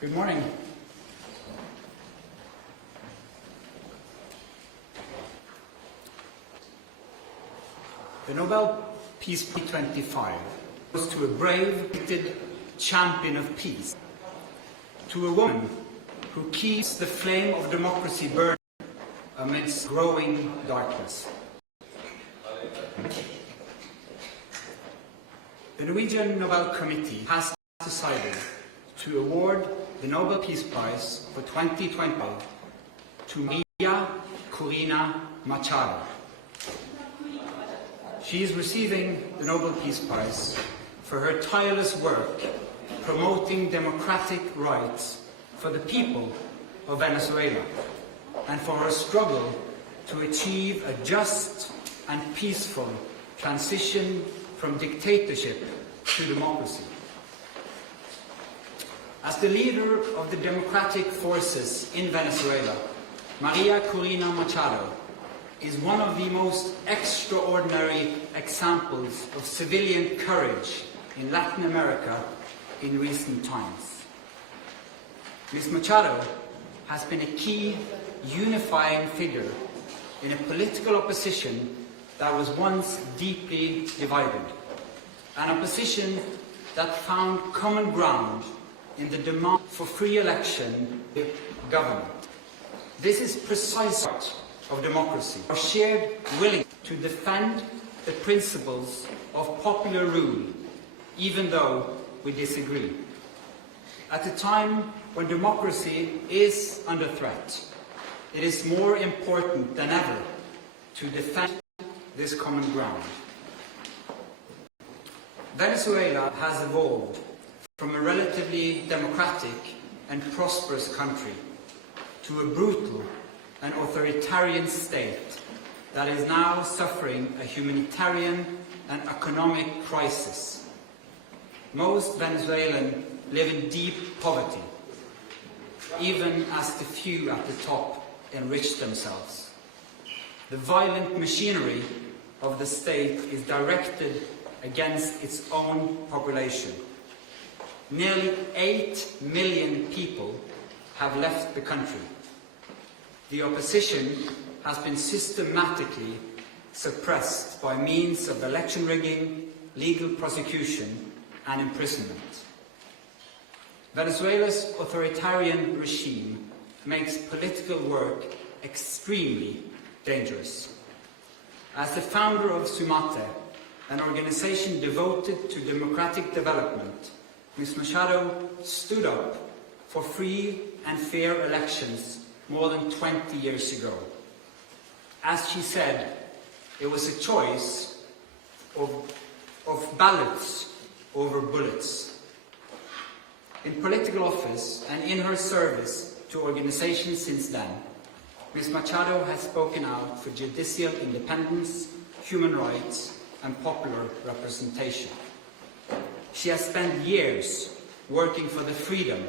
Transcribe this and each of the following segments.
Good morning. The Nobel Peace Prize 25 goes to a brave, gifted champion of peace, to a woman who keeps the flame of democracy burning amidst growing darkness. The Norwegian Nobel Committee has decided to award the Nobel Peace Prize for 2020 to María Corina Machado. She is receiving the Nobel Peace Prize for her tireless work promoting democratic rights for the people of Venezuela and for her struggle to achieve a just and peaceful transition from dictatorship to democracy. As the leader of the democratic forces in Venezuela, María Corina Machado is one of the most extraordinary examples of civilian courage in Latin America in recent times. Ms. Machado has been a key unifying figure in a political opposition that was once deeply divided, an opposition that found common ground in the demand for free election of government. This is precisely part of democracy, our shared willingness to defend the principles of popular rule, even though we disagree. At a time when democracy is under threat, it is more important than ever to defend this common ground. Venezuela has evolved from a relatively democratic and prosperous country to a brutal and authoritarian state that is now suffering a humanitarian and economic crisis. Most Venezuelans live in deep poverty, even as the few at the top enrich themselves. The violent machinery of the state is directed against its own population. Nearly 8 million people have left the country. The opposition has been systematically suppressed by means of election rigging, legal prosecution, and imprisonment. Venezuela's authoritarian regime makes political work extremely dangerous. As the founder of Súmate, an organization devoted to democratic development, Ms. Machado stood up for free and fair elections more than 20 years ago. As she said, it was a choice of ballots over bullets. In political office and in her service to organizations since then, Ms. Machado has spoken out for judicial independence, human rights, and popular representation. She has spent years working for the freedom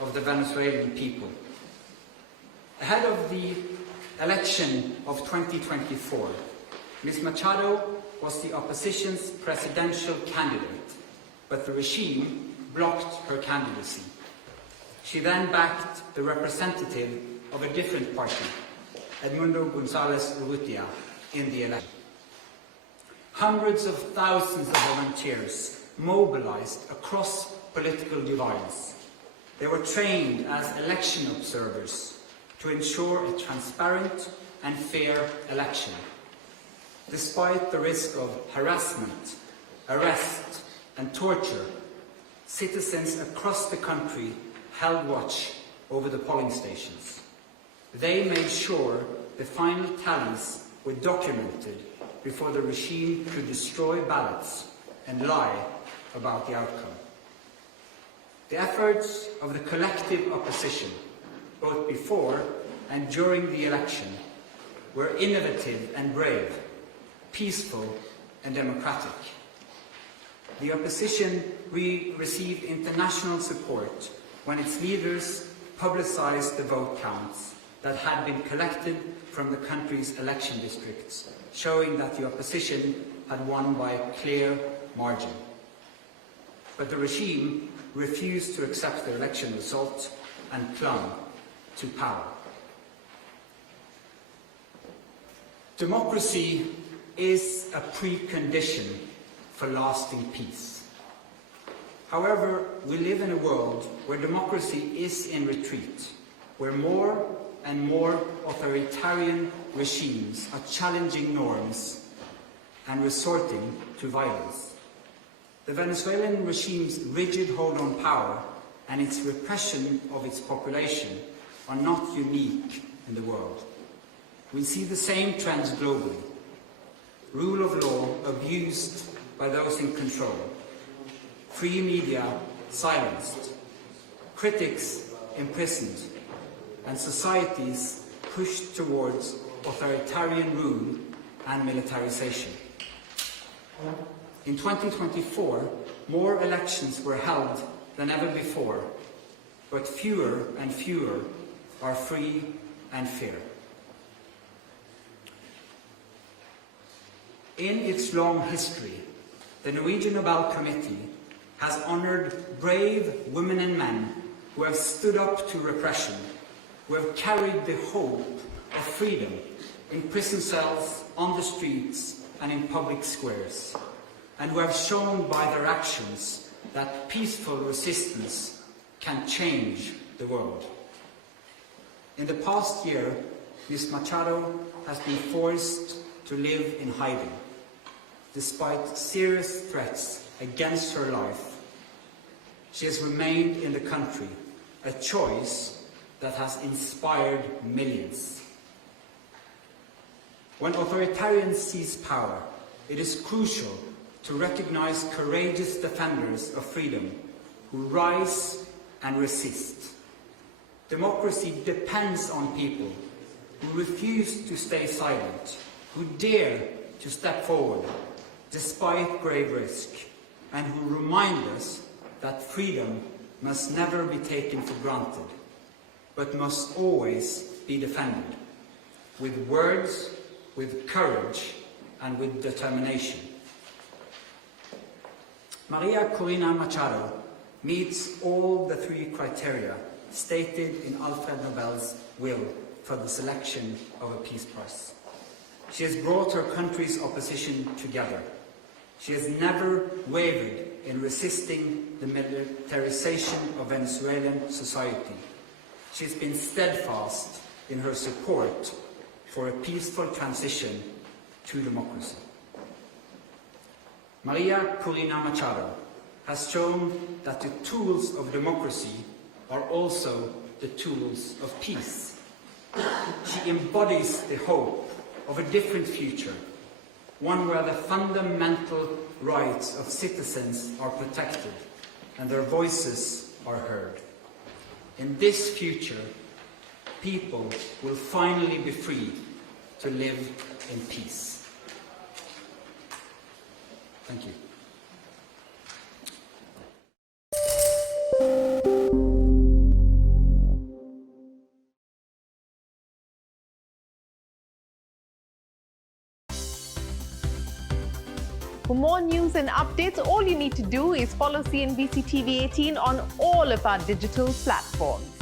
of the Venezuelan people. Ahead of the election of 2024, Ms. Machado was the opposition's presidential candidate, but the regime blocked her candidacy. She then backed the representative of a different party, Edmundo Gonzalez Urrutia, in the election. Hundreds of thousands of volunteers mobilized across political divides. They were trained as election observers to ensure a transparent and fair election. Despite the risk of harassment, arrest, and torture, citizens across the country held watch over the polling stations. They made sure the final tallies were documented before the regime could destroy ballots and lie about the outcome. The efforts of the collective opposition, both before and during the election, were innovative and brave, peaceful and democratic. The opposition received international support when its leaders publicized the vote counts that had been collected from the country's election districts, showing that the opposition had won by a clear margin. but the regime refused to accept the election result and clung to power. Democracy is a precondition for lasting peace. However, we live in a world where democracy is in retreat, where more and more authoritarian regimes are challenging norms and resorting to violence. The Venezuelan regime's rigid hold on power and its repression of its population are not unique in the world. We see the same trends globally. Rule of law abused by those in control, free media silenced, critics imprisoned, and societies pushed towards authoritarian rule and militarization. In 2024, more elections were held than ever before, but fewer and fewer are free and fair. In its long history, the Norwegian Nobel Committee has honored brave women and men who have stood up to repression, who have carried the hope of freedom in prison cells, on the streets, and in public squares, and who have shown by their actions that peaceful resistance can change the world. In the past year, Ms. Machado has been forced to live in hiding. Despite serious threats against her life, she has remained in the country, a choice that has inspired millions. When authoritarians seize power, it is crucial to recognize courageous defenders of freedom who rise and resist. Democracy depends on people who refuse to stay silent, who dare to step forward despite grave risk, and who remind us that freedom must never be taken for granted, but must always be defended, with words, with courage, and with determination. María Corina Machado meets all the three criteria stated in Alfred Nobel's will for the selection of a Peace Prize. She has brought her country's opposition together. She has never wavered in resisting the militarization of Venezuelan society. She has been steadfast in her support for a peaceful transition to democracy. María Corina Machado has shown that the tools of democracy are also the tools of peace. She embodies the hope of a different future, one where the fundamental rights of citizens are protected and their voices are heard. In this future, people will finally be free to live in peace. Thank you. For more news and updates, all you need to do is follow CNBC TV 18 on all of our digital platforms.